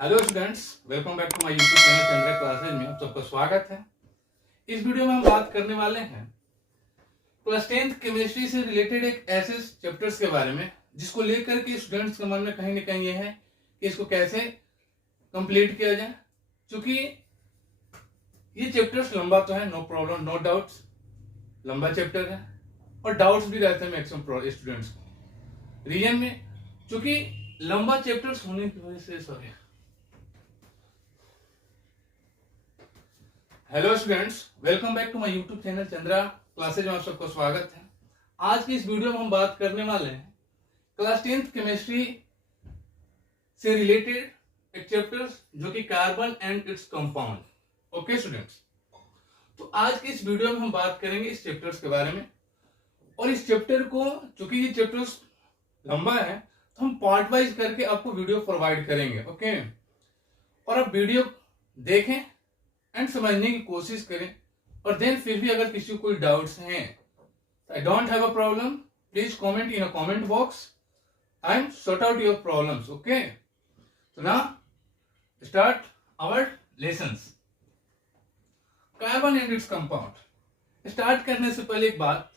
Hello students, welcome back to my YouTube channel Chandra Classes में आप सबका स्वागत है। इस वीडियो में हम बात करने वाले हैं क्लास 10th केमिस्ट्री से रिलेटेड एक ऐसे चैप्टर्स के बारे में जिसको लेकर के स्टूडेंट्स के मन में कहीं ना कहीं ये है कि इसको कैसे कंप्लीट किया जाए। क्योंकि ये चैप्टर्स लंबा तो है, नो प्रॉब्लम, नो डाउट्स, लंबा चैप्टर है और डाउट्स भी रहते हैं मैक्सिमम स्टूडेंट्स को रीजन में, क्योंकि लंबा चैप्टर्स होने की वजह से sorry. Hello students, welcome back to my YouTube channel Chandra Classes में आप सबका स्वागत है। आज की इस वीडियो में हम बात करने वाले हैं क्लास 10th केमिस्ट्री से रिलेटेड एक चैप्टर जो कि carbon and its compound. Okay students, तो आज की इस वीडियो में हम बात करेंगे इस चैप्टर्स के बारे में और इस चैप्टर को, चूंकि ये चैप्टर्स लंबा है तो हम पार्ट वाइज करके आपको वीडियो प्रोवाइड करेंगे। ओके, और आप वीडियो देखें एंड समझने की कोशिश करें और देन फिर भी अगर किसी को कोई डाउट्स हैं, I don't have a problem, please comment in a comment box, I am sort out your problems. Okay, तो now start our lessons. Carbon and its compound. Start करने से पहले एक बात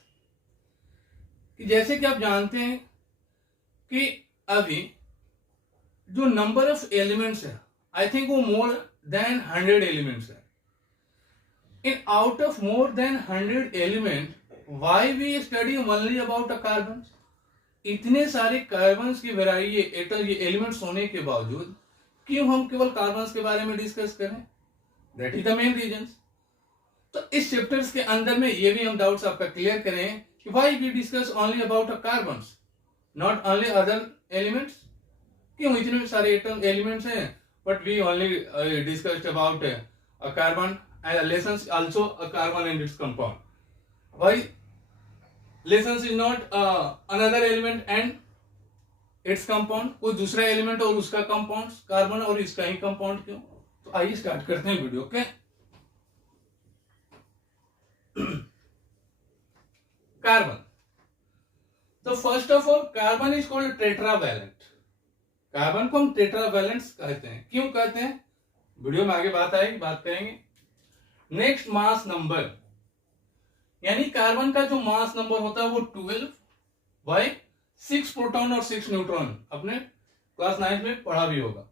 कि जैसे कि आप जानते हैं कि अभी जो नंबर ऑफ एलिमेंट्स है, आई थिंक वो मोर देन 100 एलिमेंट्स है। In out of more than 100 element, why we study only about a carbons? इतने सारे कार्बन्स की वैरायटी, ये एलिमेंट्स होने के बावजूद क्यों हम केवल कार्बन्स के बारे में डिस्कस करें? That is the main reason. तो इस चैप्टर्स के अंदर में ये भी हम डाउट्स आपका क्लियर करें कि why we discuss only about a carbons, not only other elements. क्यों इतने सारे एलिमेंट्स हैं but we only discussed about a carbon, lessons also a carbon and its compound. Why lessons is not another element and its compound, कोई दूसरा element और उसका compound, carbon और इसका ही कंपाउंड क्यों? तो आइए स्टार्ट करते हैं वीडियो। Okay, carbon. तो first of all carbon is called tetravalent. Carbon को हम टेट्रावैलेंट्स कहते हैं। क्यों कहते हैं? वीडियो में आगे बात आएगी, बात करेंगे। नेक्स्ट, मास नंबर, यानी कार्बन का जो मास नंबर होता है वो 12 बाई 6 प्रोटॉन और 6 न्यूट्रॉन, अपने क्लास 9 में पढ़ा भी होगा।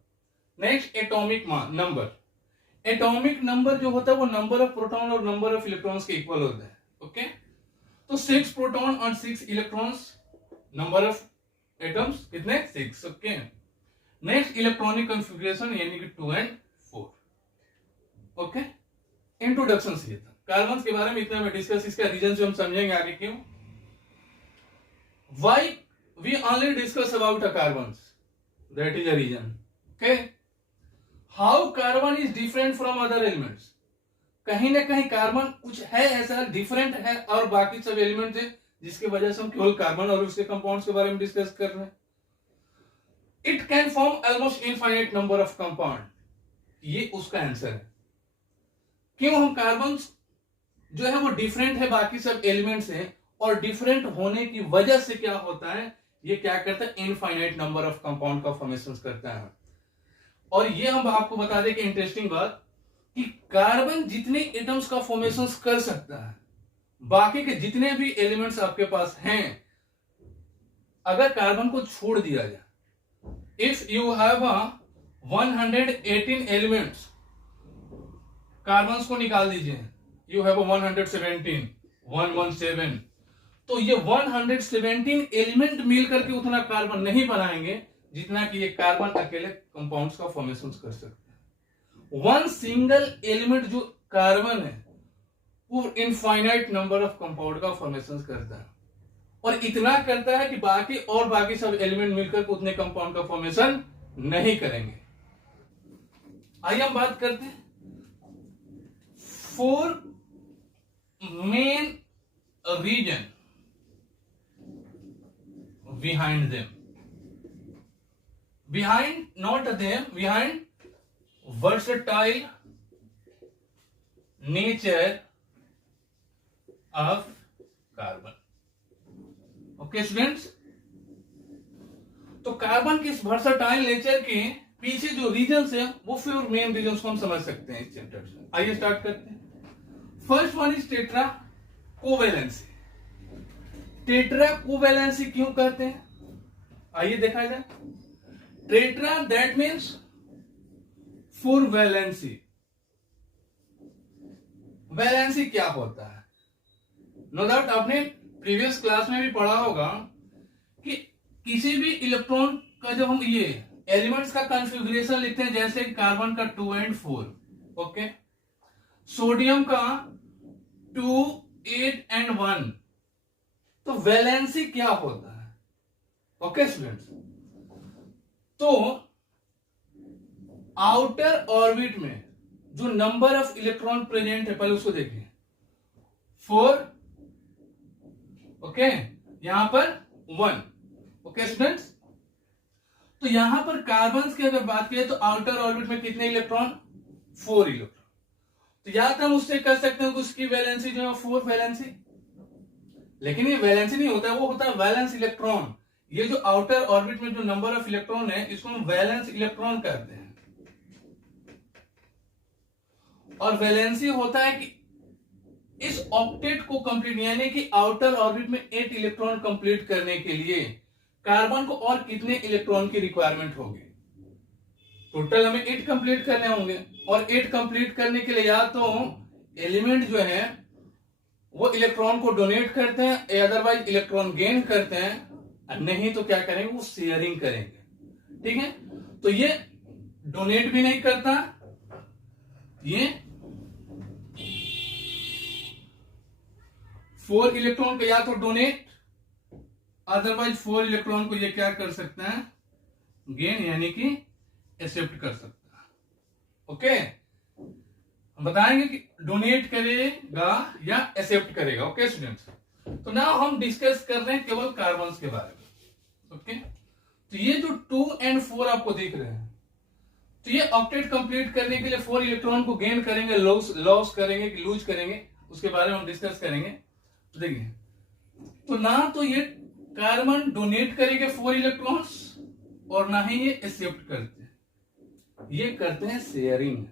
Next, atomic number. Atomic number जो होता है वो नंबर ऑफ प्रोटॉन और नंबर ऑफ इलेक्ट्रॉन्स के इक्वल होता है। ओके, तो 6 प्रोटॉन और 6 इलेक्ट्रॉन्स, नंबर ऑफ एटम्स कितने? 6। ओके, नेक्स्ट, इलेक्ट्रॉनिक कॉन्फ़िगरेशन यानी कि 2 and 4। ओके, इंट्रोडक्शन से था कार्बन के बारे में इतना मैं डिस्कस, इसका रीजन से हम समझेंगे आगे क्यों। Why we only discuss about a carbons, that is a reason. Okay, how carbon is different from other elements. कहीं ना कहीं कार्बन कुछ है ऐसा डिफरेंट है और बाकी सब एलिमेंट है जिसकी वजह से हम केवल कार्बन और उसके कंपाउंड्स के बारे में डिस्कस कर रहे हैं। It can form almost infinite number of compound, ये उसका आंसर है। क्यों हम कार्बन जो है वो डिफरेंट है बाकी सब एलिमेंट से, और डिफरेंट होने की वजह से क्या होता है, ये क्या करता है, इनफाइनाइट नंबर ऑफ कंपाउंड का फॉर्मेशन करता है। और ये हम आपको बता दें कि इंटरेस्टिंग बात कि कार्बन जितने एटम्स का फॉर्मेशन कर सकता है, बाकी के जितने भी एलिमेंट्स आपके पास हैं, अगर कार्बन को छोड़ दिया जाए, if you have 118 elements, carbon को निकाल दीजिए, यू हैव 117, तो ये 117 एलिमेंट मिलकर के उतना कार्बन नहीं बनाएंगे जितना कि ये कार्बन अकेले कंपाउंड्स का फॉर्मेशन कर सकते हैं। वन सिंगल एलिमेंट जो कार्बन है वो इनफाइनाइट नंबर ऑफ कंपाउंड का फॉर्मेशन करता है, और इतना करता है कि बाकी सब एलिमेंट मिलकर उतने कंपाउंड का फॉर्मेशन नहीं करेंगे। आइए हम बात करते हैं 4 main reason behind them, behind versatile nature of carbon. Okay students, तो कार्बन की वर्सटाइल नेचर की पीछे जो रीजन्स है वो फिर मेन रीजन्स को हम समझ सकते हैं इस चैप्टर से। आइए स्टार्ट करते हैं। First one is tetra covalency. Tetra covalency क्यों कहते हैं, आइए देखा जाए। Tetra that means 4 valency. Valency क्या होता है? नो डाउट आपने प्रीवियस क्लास में भी पढ़ा होगा कि किसी भी इलेक्ट्रॉन का जब हम ये एलिमेंट्स का कॉन्फ़िगरेशन लिखते हैं, जैसे कार्बन का 2 और 4, ओके, सोडियम का 2, 8 और 1, तो वैलेंसी क्या होता है? ओके स्टूडेंट्स, तो आउटर ऑर्बिट में जो नंबर ऑफ इलेक्ट्रॉन प्रेजेंट है, पहले उसको देखिए। 4, ओके, यहां पर 1, ओके स्टूडेंट्स। तो यहां पर कार्बन की अगर बात करें तो आउटर ऑर्बिट में कितने इलेक्ट्रॉन? 4 इलेक्ट्रॉन। तो या तो हम उससे कर सकते हैं कि उसकी वैलेंसी जो है 4 वैलेंसी, लेकिन ये वैलेंसी नहीं होता है, वो होता है वैलेंस इलेक्ट्रॉन। ये जो आउटर ऑर्बिट में जो नंबर ऑफ इलेक्ट्रॉन है इसको हम वैलेंस इलेक्ट्रॉन कहते हैं। और वैलेंसी होता है कि इस ऑक्टेट को कंप्लीट, यानी कि आउटर ऑर्बिट में 8 इलेक्ट्रॉन कंप्लीट करने के लिए कार्बन को और कितने इलेक्ट्रॉन की रिक्वायरमेंट होगी? टोटल हमें 8 कंप्लीट करने होंगे, और 8 कंप्लीट करने के लिए या तो एलिमेंट जो है वो इलेक्ट्रॉन को डोनेट करते हैं, अदरवाइज इलेक्ट्रॉन गेन करते हैं, नहीं तो क्या करेंगे, वो शेयरिंग करेंगे। ठीक है, तो ये डोनेट भी नहीं करता, ये 4 इलेक्ट्रॉन को या तो डोनेट, अदरवाइज 4 इलेक्ट्रॉन को ये क्या कर सकता है, गेन यानी कि एक्सेप्ट कर सकता है। ओके, हम बताएंगे कि डोनेट करेगा या एक्सेप्ट करेगा। ओके स्टूडेंट्स, तो नाउ हम डिस्कस कर रहे हैं केवल कार्बन के बारे में। ओके, तो ये जो 2 और 4 आपको दिख रहे हैं, तो ये ऑक्टेट कंप्लीट करने के लिए 4 इलेक्ट्रॉन को गेन करेंगे, लॉस करेंगे कि लूज करेंगे, उसके बारे में हम डिस्कस करेंगे। तो देखिए, तो ना तो ये कार्बन डोनेट करेंगे 4 इलेक्ट्रॉन्स, और ना ही ये एक्सेप्ट करते हैं, ये करते हैं शेयरिंग।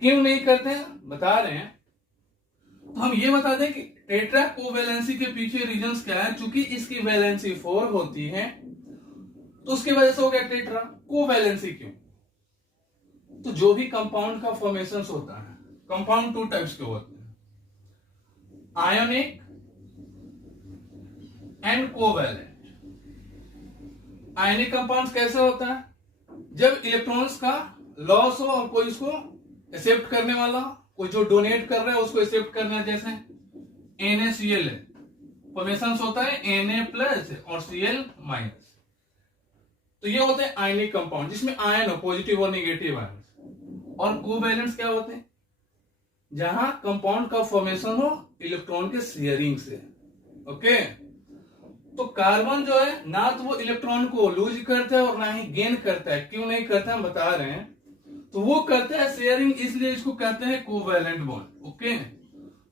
क्यों नहीं करते हैं बता रहे हैं। तो हम ये बता दें कि टेट्रा कोवैलेंसी के पीछे रीजंस क्या है। चूंकि इसकी वैलेंसी 4 होती है तो उसकी वजह से हो गया टेट्रा कोवैलेंसी। क्यों? तो जो भी कंपाउंड का फॉर्मेशन होता है, कंपाउंड 2 टाइप्स के होते हैं, ionic and covalent. Ionic compounds कैसे होता है? जब इलेक्ट्रॉन्स का लॉस हो और कोई उसको एक्सेप्ट करने वाला, कोई जो डोनेट कर रहा है उसको एक्सेप्ट करना, जैसे NaCl फॉर्मेशन होता है Na+ और Cl-। तो ये होते हैं आयनिक कंपाउंड जिसमें आयन हो, पॉजिटिव और नेगेटिव आयन। और कोवैलेंट्स क्या होते हैं? जहां कंपाउंड का फॉर्मेशन हो इलेक्ट्रॉन के शेयरिंग से। ओके, तो कार्बन जो है ना तो वो इलेक्ट्रॉन को लूज करता है और ना ही गेन करता है। क्यों नहीं करता है हम बता रहे हैं। तो वो करता है शेयरिंग, इसलिए इसको कहते हैं कोवैलेंट बॉन्ड। ओके,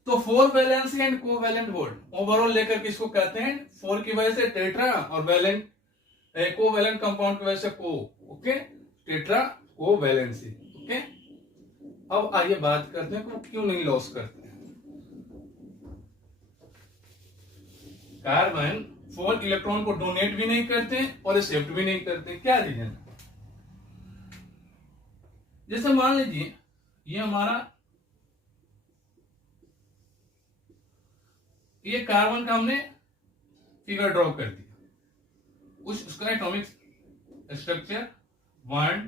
तो 4 valency and covalent bond overall लेकर के इसको कहते हैं 4 की वजह से टेट्रा और वैलेंट कोवैलेंट कंपाउंड की वजह से को। Okay, tetra covalency. ओके, अब आइए बात करते हैं कि वो क्यों नहीं लॉस करते हैं। कार्बन 4 इलेक्ट्रॉन को डोनेट भी नहीं करते और एक्सेप्ट भी नहीं करते। क्या रीजन है? जैसे मान लीजिए ये हमारा ये कार्बन का हमने फिगर ड्रॉ कर दिया, उसका atomic structure 1,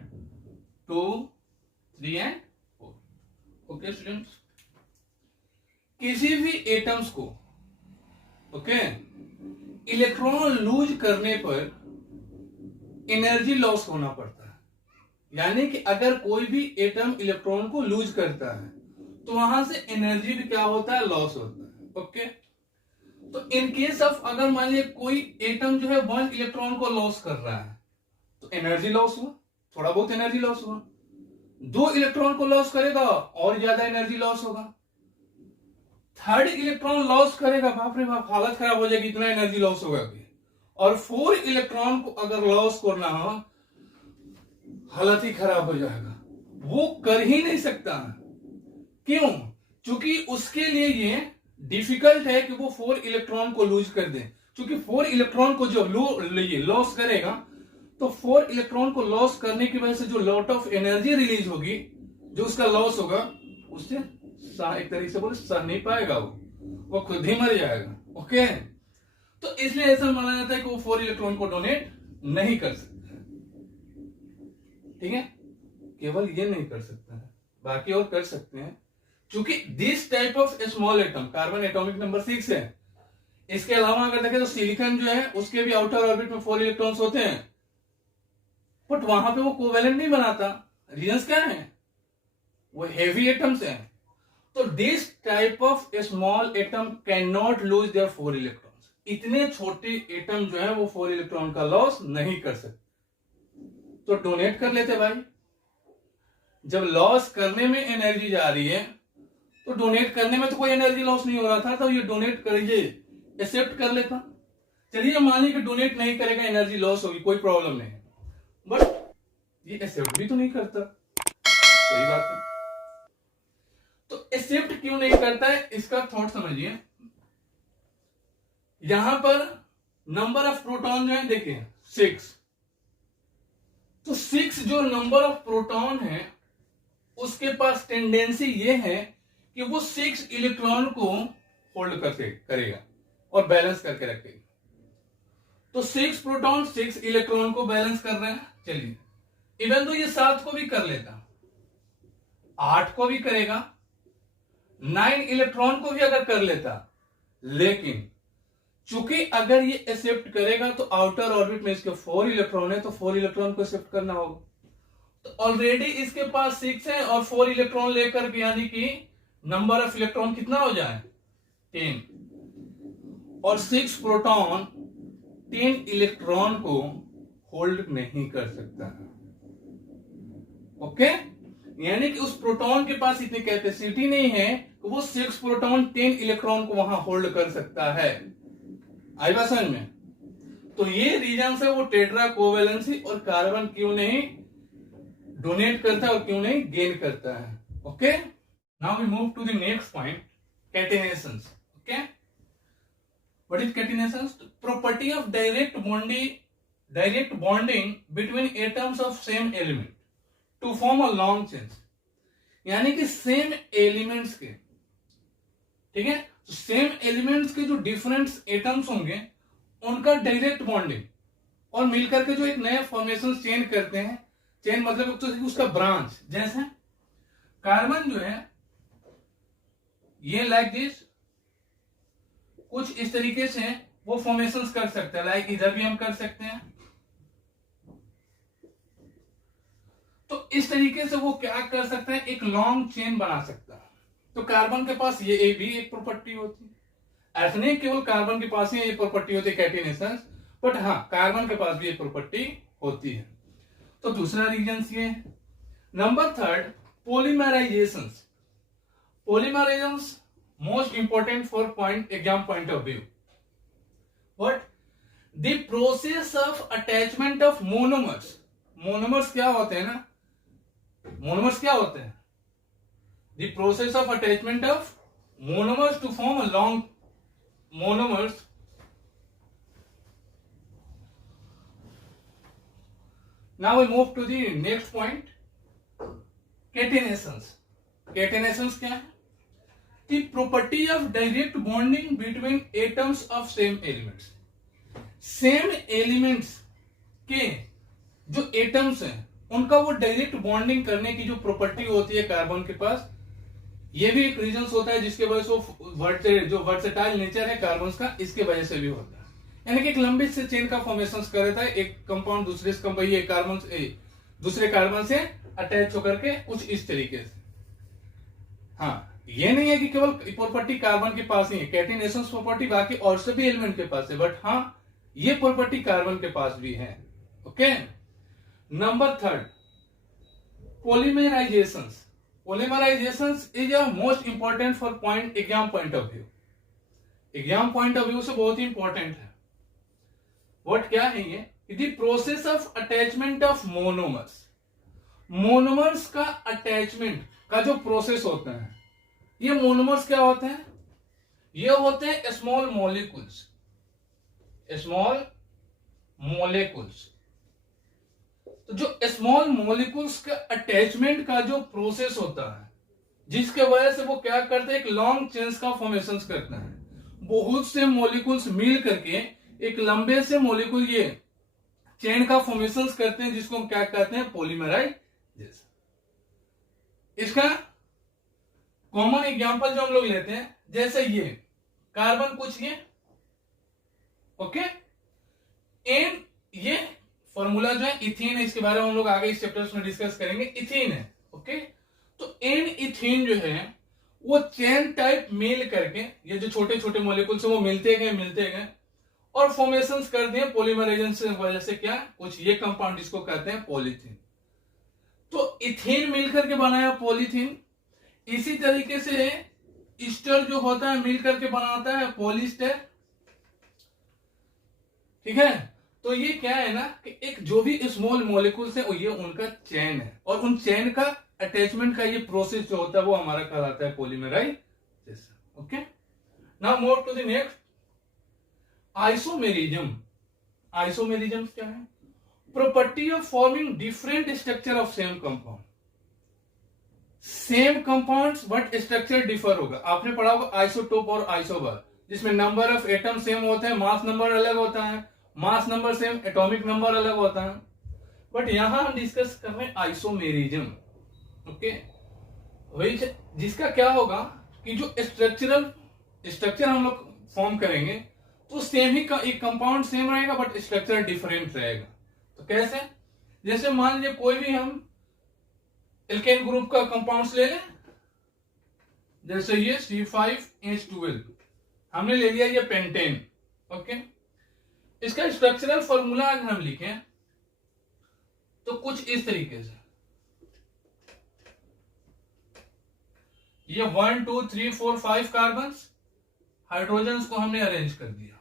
2, 3 and 4। Okay students, किसी भी एटम्स को ओके इलेक्ट्रॉन लूज करने पर एनर्जी लॉस होना पड़ता है। यानी कि अगर कोई भी एटम इलेक्ट्रॉन को लूज करता है तो वहां से एनर्जी भी क्या होता है, लॉस होता है। ओके, तो इन केस ऑफ अगर मान लीजिए कोई एटम जो है 1 इलेक्ट्रॉन को लॉस कर रहा है तो एनर्जी लॉस हुआ, थोड़ा बहुत एनर्जी लॉस हुआ। 2 इलेक्ट्रॉन को लॉस करेगा और ज्यादा एनर्जी लॉस होगा। 3rd इलेक्ट्रॉन लॉस करेगा, बाप रे बाप हालत खराब हो जाएगी, इतना एनर्जी लॉस होगा। और 4 इलेक्ट्रॉन को अगर लॉस करना हो हालत ही खराब हो जाएगा, वो कर ही नहीं सकता। क्यों? क्योंकि उसके लिए ये डिफिकल्ट है कि वो 4 इलेक्ट्रॉन को लूज कर दे। क्योंकि 4 इलेक्ट्रॉन को जब लॉस करेगा तो 4 इलेक्ट्रॉन को लॉस करने की वजह से जो लॉट ऑफ एनर्जी रिलीज होगी, जो उसका लॉस होगा, उससे एक तरीके से बोले सह नहीं पाएगा, वो खुद ही मर जाएगा। ओके, तो इसलिए ऐसा माना जाता है कि वो 4 इलेक्ट्रॉन को डोनेट नहीं कर सकता। ठीक है, केवल ये नहीं कर सकता है, बाकी और कर सकते हैं। क्योंकि this type of small atom, carbon atomic number 6 है। इसके अलावा अगर देखें तो सिलिकॉन जो है उसके भी आउटर ऑर्बिट में 4 इलेक्ट्रॉन्स होते हैं, बट वहां पे वो कोवेलेंट नहीं बनाता। रीजंस क्या है? वो हेवी एटम्स हैं। तो this type of small atom can not lose their 4 electrons. इतने छोटे एटम जो है वो 4 इलेक्ट्रॉन का लॉस नहीं कर सकते, तो डोनेट कर लेते भाई। जब लॉस करने में एनर्जी जा रही है तो डोनेट करने में तो कोई एनर्जी लॉस नहीं हो रहा था, तो ये डोनेट करिए, एक्सेप्ट कर लेता। चलिए मान लीजिए कि डोनेट नहीं करेगा, एनर्जी लॉस होगी, कोई प्रॉब्लम नहीं है, बट ये एक्सेप्ट भी तो नहीं करता। सही बात है। तो एक्सेप्ट क्यों नहीं करता है, इसका थॉट समझिए। यहां पर नंबर ऑफ प्रोटॉन जो है देखिए 6, तो 6 जो नंबर ऑफ प्रोटॉन है उसके पास टेंडेंसी ये है कि वो 6 इलेक्ट्रॉन को होल्ड करके करेगा और बैलेंस करके रखेगा। तो 6 प्रोटॉन 6 इलेक्ट्रॉन को बैलेंस कर रहे हैं। चलिए, इवन तो ये 7 को भी कर लेता, 8 को भी करेगा, 9 इलेक्ट्रॉन को भी अगर कर लेता, लेकिन चूंकि अगर ये एक्सेप्ट करेगा तो आउटर ऑर्बिट में इसके 4 इलेक्ट्रॉन है, तो 4 इलेक्ट्रॉन को एक्सेप्ट करना होगा। तो ऑलरेडी इसके पास 6 है और 4 इलेक्ट्रॉन लेकर के, यानी कि नंबर ऑफ इलेक्ट्रॉन कितना हो जाए 10, और 6 प्रोटॉन 10 इलेक्ट्रॉन को होल्ड नहीं कर सकता। ओके, यानी कि उस प्रोटॉन के पास इतनी कैपेसिटी नहीं है कि वो 6 प्रोटॉन 10 इलेक्ट्रॉन को वहां होल्ड कर सकता है। आई बात समझ में? तो ये रीजन है वो टेट्रा कोवेलेंसी और कार्बन क्यों नहीं डोनेट करता है और क्यों नहीं गेन करता है। Okay, now we move to the next point, catenations. Okay, what is catenations? Property of direct bonding between atoms of same element to form a long chain. यानी कि सेम एलिमेंट्स के, ठीक है, तो सेम एलिमेंट्स के जो different atoms होंगे उनका डायरेक्ट बॉन्डिंग और मिलकर के जो एक नया फॉर्मेशन चेन करते हैं। चेन मतलब तो उसका ब्रांच, जैसे कार्बन जो है ये लाइक दिस कुछ इस तरीके से वो फॉर्मेशंस कर सकते हैं, लाइक इधर भी हम कर सकते हैं। तो इस तरीके से वो क्या कर सकते हैं, एक लॉन्ग चेन बना सकता है। तो कार्बन के पास ये भी एक प्रॉपर्टी होती है। ऐसा नहीं केवल कार्बन के पास ही ये प्रॉपर्टी होती है कैटेनेशंस, बट हाँ कार्बन के पास भी ये प्रॉपर्टी होती है। तो दूसरा रीजन ये। Number 3, polymerisations. Polymerisations most important for exam point of view. What? The process of attachment of monomers. Monomers क्या होते हैं ना, मोनोमर्स क्या होते हैं? The process of attachment of monomers to form a long monomers now we move to the next point, catenations. catenations क्या है? the property of direct bonding between atoms of same elements. Same elements के जो atoms हैं उनका वो direct bonding करने की जो प्रॉपर्टी होती है कार्बन के पास, ये भी एक रीजन होता है जिसके वजह से जो वर्सेटाइल नेचर है कार्बन का, इसके वजह से भी होता है। यानी कि एक लंबी से चेन का फॉर्मेशन कर देता है, एक कंपाउंड दूसरे कार्बन दूसरे कार्बन से अटैच होकर के कुछ इस तरीके से। हाँ, ये नहीं है कि केवल प्रॉपर्टी कार्बन के पास ही है, कैटेनेशन प्रॉपर्टी बाकी और सभी एलिमेंट के पास है, बट हाँ ये प्रॉपर्टी कार्बन के पास भी है। Okay, number 3, पोलीमराइजेशंस. Polymerizations is a most important for exam point of view. Exam point of view से बहुत ही इंपॉर्टेंट है। व्हाट क्या है ये? The process of attachment of monomers. Monomers का अटैचमेंट का जो प्रोसेस होता है, ये मोनोमर्स क्या होते हैं? ये होते हैं स्मॉल मॉलिक्यूल्स। स्मॉल मॉलिक्यूल्स, तो जो स्मॉल मॉलिक्यूल्स का अटैचमेंट का जो प्रोसेस होता है, जिसके वजह से वो क्या करते हैं, एक लॉन्ग चेन्स का फॉर्मेशन करते हैं। बहुत से मॉलिक्यूल्स मिल करके एक लंबे से मॉलिक्यूल ये चेन का फॉर्मेशन करते हैं, जिसको हम क्या कहते हैं, पॉलीमराइजेशन। इसका कॉमन एग्जांपल जो हम लोग लेते हैं, जैसे ये कार्बन कुछ ये, ओके, एन, ये फॉर्मूला जो है इथीन है, इसके बारे में हम लोग आगे इस चैप्टर्स में डिस्कस करेंगे। इथीन है, ओके। तो एन इथीन जो है वो चेन टाइप मिल करके, ये जो छोटे छोटे मॉलिक्यूल्स है वो मिलते गए और फॉर्मेशंस कर दिए पॉलीमराइजेशन की वजह से, क्या, कुछ ये कंपाउंड, इसको कहते हैं पॉलीथीन। तो इथीन मिलकर के बनाया पॉलीथीन। इसी तरीके से ईस्टर जो होता है मिलकर के बनाता है पॉलिस्टर, ठीक है। तो ये क्या है ना कि एक जो भी स्मॉल मॉलिक्यूल्स है ये उनका चेन है, और उन चेन का अटैचमेंट का ये प्रोसेस जो होता है वो हमारा कहलाता है polymerization. Okay, now move to the next, isomerism. Isomerism क्या है? Property of forming different structure of same compound. Same compounds but structure differ होगा। आपने पढ़ा होगा आइसोटोप और आइसोबर, जिसमें नंबर ऑफ एटम सेम होते हैं, मास नंबर अलग होता है, mass number same, atomic number अलग होता है। बट यहां हम डिस्कस कर रहे हैं आइसोमेरिज्म, ओके। वही जिसका क्या होगा कि जो स्ट्रक्चर हम लोग फॉर्म करेंगे तो सेम ही का एक कंपाउंड सेम रहेगा बट स्ट्रक्चर डिफरेंट रहेगा। तो कैसे? जैसे मान लीजिए कोई भी हम एल्केन ग्रुप का कंपाउंड्स ले लें, जैसे ये C5H12 हमने ले लिया, ये पेंटेन, ओके। इसका स्ट्रक्चरल फॉर्मूला अगर हम लिखें तो कुछ इस तरीके से, ये 1 2 3 4 5 कार्बन्स, हाइड्रोजन को हमने अरेंज कर दिया,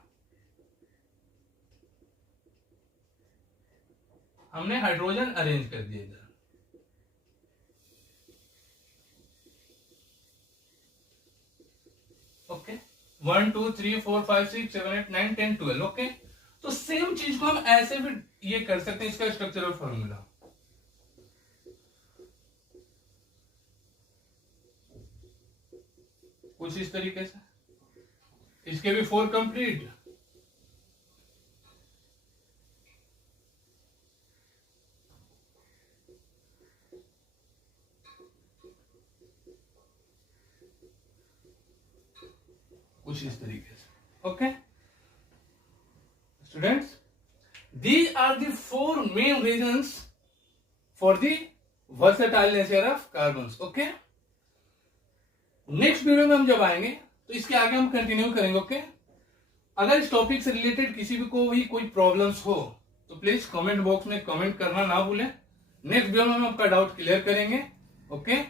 हमने हाइड्रोजन अरेंज कर दिया इधर, ओके। 1 2 3 4 5 6 7 8 9 10 12, ओके। तो सेम चीज को हम ऐसे भी ये कर सकते हैं, इसका स्ट्रक्चरल फॉर्मूला कुछ इस तरीके से, इसके भी 4 कंप्लीट, कुछ इस तरीके से, okay. Students, these are the 4 main reasons for the versatile nature of carbons, okay. Next video में हम जब आएंगे तो इसके आगे हम कंटिन्यू करेंगे, ओके। अगर इस टॉपिक से रिलेटेड किसी भी को भी कोई प्रॉब्लम्स हो तो प्लीज कमेंट बॉक्स में कमेंट करना ना भूलें। नेक्स्ट वीडियो में हम आपका डाउट क्लियर करेंगे, ओके।